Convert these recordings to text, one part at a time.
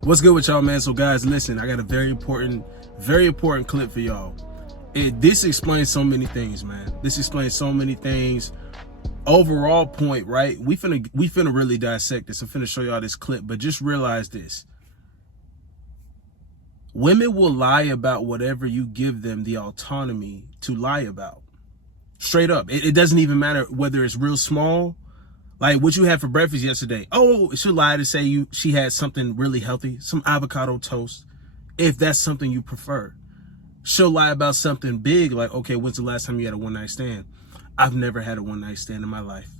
What's good with y'all, man? So guys, listen, I got a very important clip for y'all. This explains so many things, man. This explains so many things. Overall point, right? We finna really dissect this. I'm finna show y'all this clip, but just realize this. Women will lie about whatever you give them the autonomy to lie about. Straight up. It doesn't even matter whether it's real small. Like what you had for breakfast yesterday. Oh, she'll lie to say she had something really healthy, some avocado toast, if that's something you prefer. She'll lie about something big, like, okay, when's the last time you had a one-night stand? I've never had a one-night stand in my life.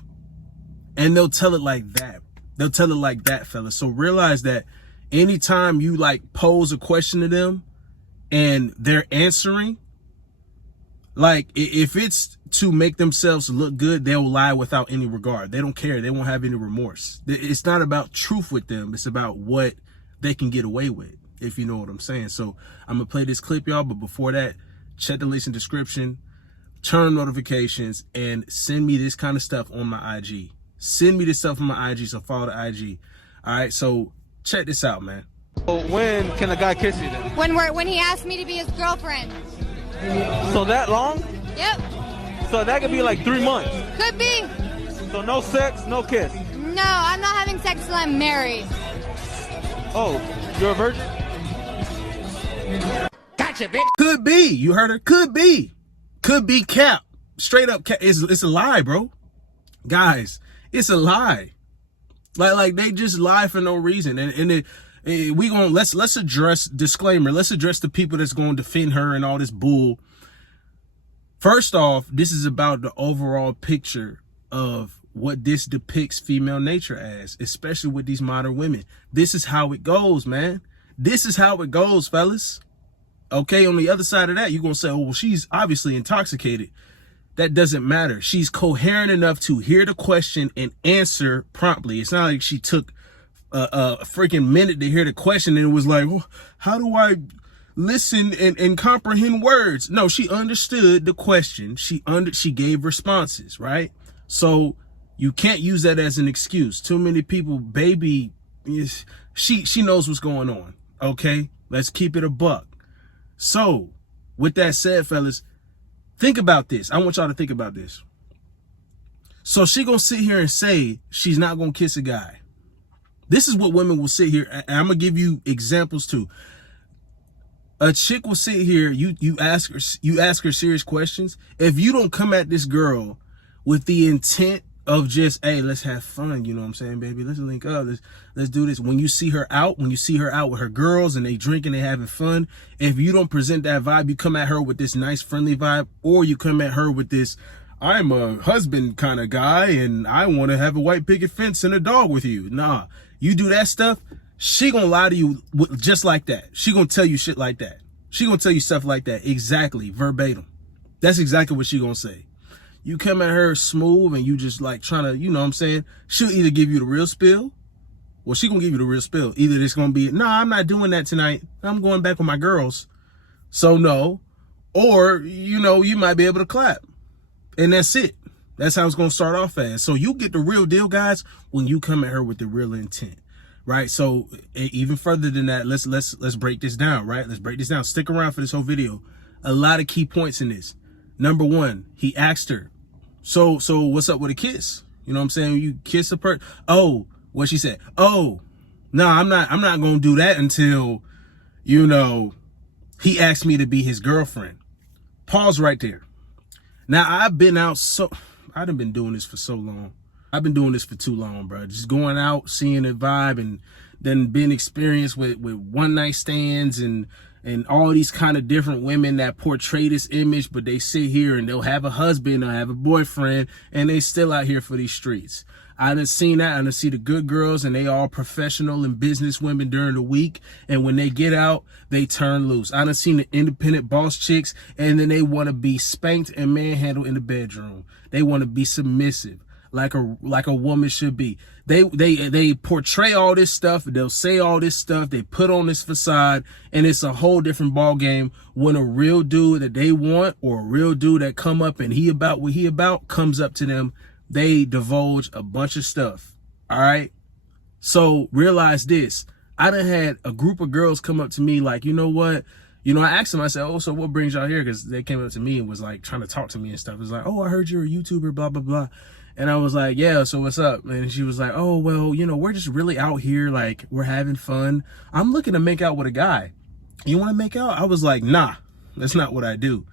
And they'll tell it like that. They'll tell it like that, fellas. So realize that anytime you like pose a question to them and they're answering, like if it's to make themselves look good, they'll lie without any regard. They don't care. They won't have any remorse. It's not about truth with them. It's about what they can get away with, if you know what I'm saying. So I'm going to play this clip, y'all. But before that, check the links in the description, turn notifications, and send me this kind of stuff on my IG. Send me this stuff on my IG, so follow the IG. All right, so check this out, man. When can a guy kiss you then? When he asked me to be his girlfriend. So that long? Yep. So that could be like 3 months. Could be. So no sex, no kiss. No, I'm not having sex till I'm married. Oh, you're a virgin? Gotcha, bitch. Could be. You heard her? Could be. Could be cap. Straight up cap. It's a lie, bro. Guys, it's a lie. Like they just lie for no reason. Let's address disclaimer. Let's address the people that's going to defend her and all this bull. First off, this is about the overall picture of what this depicts female nature as, especially with these modern women. This is how it goes, man. This is how it goes, fellas. Okay, on the other side of that, you're going to say, oh, well, she's obviously intoxicated. That doesn't matter. She's coherent enough to hear the question and answer promptly. It's not like she took a freaking minute to hear the question and it was like, well, how do I listen and comprehend words? No, she understood the question. She gave responses, right? So you can't use that as an excuse. Too many people, baby, she knows what's going on. Okay, let's keep it a buck. So with that said, fellas, think about this. I want y'all to think about this. So she gonna sit here and say she's not gonna kiss a guy. This is what women will sit here, and I'm gonna give you examples too. A chick will sit here, you ask her serious questions. If you don't come at this girl with the intent of just, hey, let's have fun, you know what I'm saying, baby? Let's link up, let's do this. When you see her out with her girls and they drinking, they having fun, if you don't present that vibe, you come at her with this nice friendly vibe, or you come at her with this, I'm a husband kind of guy and I want to have a white picket fence and a dog with you. Nah, you do that stuff, she gonna lie to you just like that. She gonna tell you shit like that. She gonna tell you stuff like that. Exactly, verbatim. That's exactly what she gonna say. You come at her smooth and you just like trying to, you know what I'm saying? She'll either give you the real spill. Well, she gonna give you the real spill. Either it's gonna be, nah, I'm not doing that tonight. I'm going back with my girls. So no. Or, you know, you might be able to clap. And that's it. That's how it's gonna start off as. So you get the real deal, guys, when you come at her with the real intent. Right? So even further than that, let's break this down, right? Let's break this down. Stick around for this whole video. A lot of key points in this. Number one, he asked her, so what's up with a kiss? You know what I'm saying? You kiss a person. Oh, what she said. Oh, no, I'm not going to do that until, you know, he asked me to be his girlfriend. Pause right there. Now, I've been doing this for so long. I've been doing this for too long, bro. Just going out, seeing a vibe, and then being experienced with one night stands and all these kind of different women that portray this image, but they sit here and they'll have a husband or have a boyfriend and they still out here for these streets. I done seen that. I done see the good girls and they all professional and business women during the week. And when they get out, they turn loose. I done seen the independent boss chicks and then they want to be spanked and manhandled in the bedroom. They want to be submissive. like a woman should be. They portray all this stuff. They'll say all this stuff. They put on this facade, and it's a whole different ball game when a real dude that they want, or a real dude that come up and he about what he about comes up to them. They divulge a bunch of stuff. All right. So realize this. I done had a group of girls come up to me like, you know what? You know, I asked them, I said, oh, so what brings y'all here? Because they came up to me and was like trying to talk to me and stuff. It was like, oh, I heard you're a YouTuber, blah, blah, blah. And I was like, yeah, so what's up? And she was like, oh, well, you know, we're just really out here. Like, we're having fun. I'm looking to make out with a guy. You want to make out? I was like, nah, that's not what I do.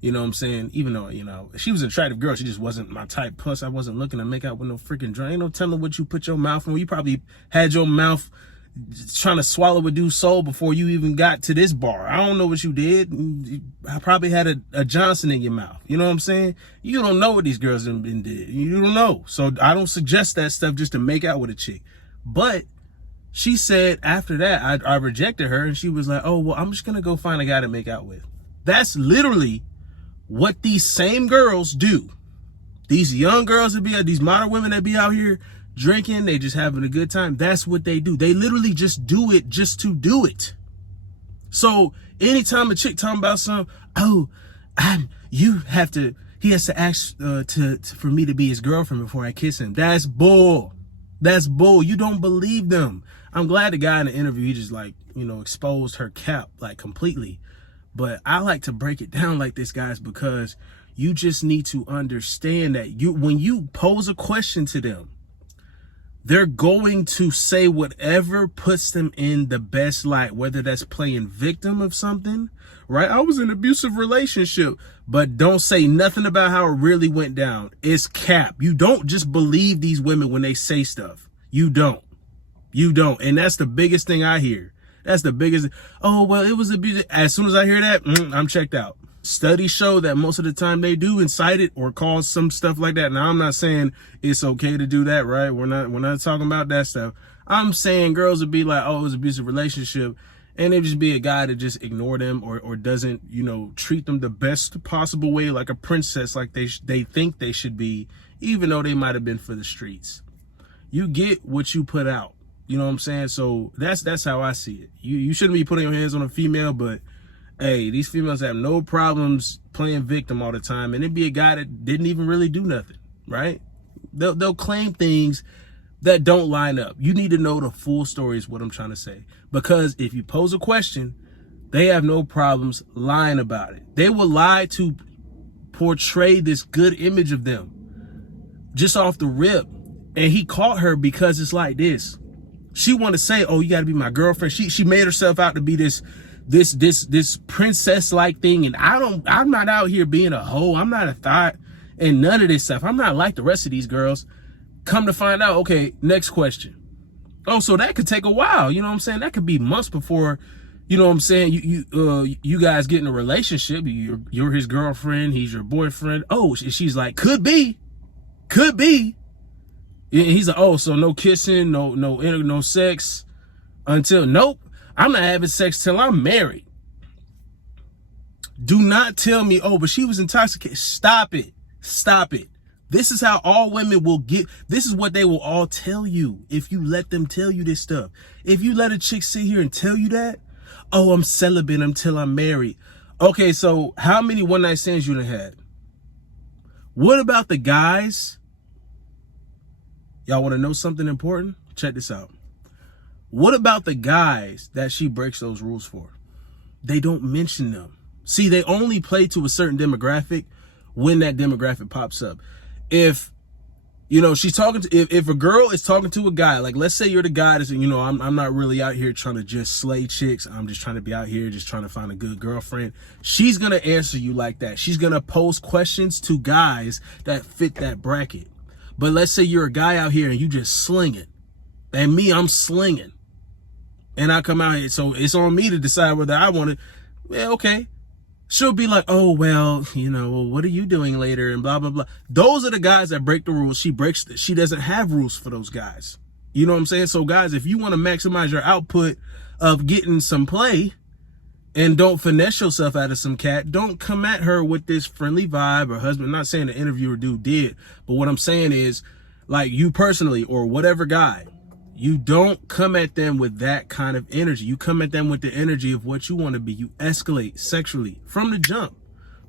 You know what I'm saying? Even though, you know, she was an attractive girl, she just wasn't my type. Plus, I wasn't looking to make out with no freaking drink. Ain't no telling what you put your mouth on. You probably had your mouth trying to swallow a dude's soul before you even got to this bar. I don't know what you did. I probably had a Johnson in your mouth. You know what I'm saying? You don't know what these girls have been did. You don't know. So I don't suggest that stuff just to make out with a chick. But she said after that, I rejected her, and she was like, oh, well, I'm just going to go find a guy to make out with. That's literally what these same girls do. These young girls that be, these modern women that be out here drinking, they just having a good time. That's what they do. They literally just do it just to do it. So anytime a chick talking about something, oh, he has to ask for me to be his girlfriend before I kiss him. That's bull. That's bull. You don't believe them. I'm glad the guy in the interview, he just like, you know, exposed her cap like completely. But I like to break it down like this, guys, because you just need to understand that when you pose a question to them, they're going to say whatever puts them in the best light, whether that's playing victim of something, right? I was in an abusive relationship, but don't say nothing about how it really went down. It's cap. You don't just believe these women when they say stuff. You don't. And that's the biggest thing I hear. That's the biggest. Oh, well, it was abusive. As soon as I hear that, I'm checked out. Studies show that most of the time they do incite it or cause some stuff like that. Now, I'm not saying it's okay to do that, right? We're not talking about that stuff. I'm saying girls would be like, oh, it was an abusive relationship, and it just be a guy that just ignore them or doesn't, you know, treat them the best possible way, like a princess, like they think they should be, even though they might have been for the streets. You get what you put out. You know what I'm saying? So that's how I see it. You shouldn't be putting your hands on a female, but hey, these females have no problems playing victim all the time, and it'd be a guy that didn't even really do nothing, right? They'll claim things that don't line up. You need to know the full story is what I'm trying to say. Because if you pose a question, they have no problems lying about it. They will lie to portray this good image of them just off the rip. And he caught her because it's like this. She want to say, oh, you got to be my girlfriend. She made herself out to be this princess-like thing. And I'm not out here being a hoe. I'm not a thought and none of this stuff. I'm not like the rest of these girls. Come to find out, okay, next question. Oh, so that could take a while. You know what I'm saying? That could be months before, you know what I'm saying, you guys get in a relationship. You're his girlfriend. He's your boyfriend. Oh, she's like, could be. And he's like, oh, so no kissing, no sex until, nope, I'm not having sex till I'm married. Do not tell me, oh, but she was intoxicated. Stop it. This is how all women will get. This is what they will all tell you if you let them tell you this stuff. If you let a chick sit here and tell you that, oh, I'm celibate until I'm married. Okay, so how many one night stands you done had? What about the guys? Y'all want to know something important? Check this out. What about the guys that she breaks those rules for? They don't mention them. See, they only play to a certain demographic when that demographic pops up. If, you know, she's talking to, if a girl is talking to a guy, like let's say you're the guy that's, you know, I'm not really out here trying to just slay chicks. I'm just trying to be out here just trying to find a good girlfriend. She's going to answer you like that. She's going to pose questions to guys that fit that bracket. But let's say you're a guy out here and you just slinging. And me, I'm slinging. And I come out here, so it's on me to decide whether I want it. Well, okay. She'll be like, oh, well, you know, well, what are you doing later? And blah, blah, blah. Those are the guys that break the rules. She doesn't have rules for those guys. You know what I'm saying? So guys, if you want to maximize your output of getting some play and don't finesse yourself out of some cat, don't come at her with this friendly vibe or husband. I'm not saying the interviewer dude did, but what I'm saying is like you personally or whatever guy, you don't come at them with that kind of energy. You come at them with the energy of what you want to be. You escalate sexually from the jump.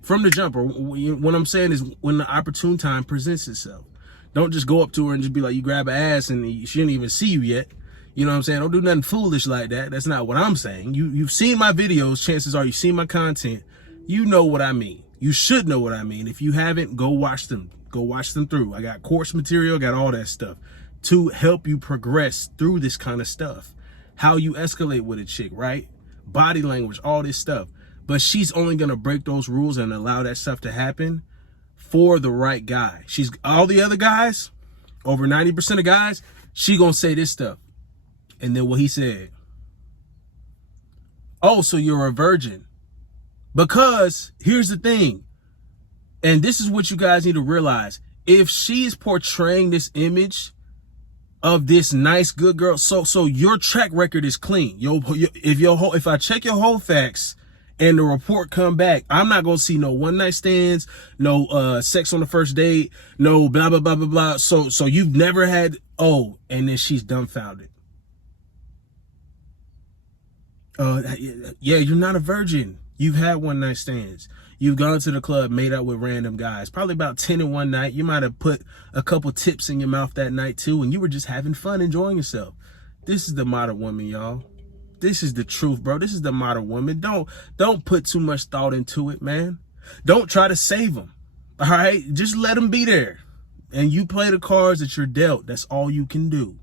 Or what I'm saying is when the opportune time presents itself. Don't just go up to her and just be like, you grab her ass and she didn't even see you yet. You know what I'm saying? Don't do nothing foolish like that. That's not what I'm saying. You've seen my videos. Chances are you've seen my content. You know what I mean. You should know what I mean. If you haven't, go watch them. Go watch them through. I got course material, got all that stuff to help you progress through this kind of stuff. How you escalate with a chick, right? Body language, all this stuff. But she's only going to break those rules and allow that stuff to happen for the right guy. She's all the other guys, over 90% of guys, she going to say this stuff. And then what he said, oh, so you're a virgin. Because here's the thing. And this is what you guys need to realize. If she is portraying this image of this nice, good girl, so your track record is clean. If I check your whole facts and the report come back, I'm not going to see no one night stands, no sex on the first date, no blah, blah, blah, blah, blah. So you've never had, and then she's dumbfounded. Yeah, you're not a virgin. You've had one night stands. You've gone to the club, made out with random guys, probably about 10 in one night. You might have put a couple tips in your mouth that night too, and you were just having fun, enjoying yourself. This is the modern woman, y'all. This is the truth, bro. This is the modern woman. Don't put too much thought into it, man. Don't try to save them. All right? Just let them be there. And you play the cards that you're dealt. That's all you can do.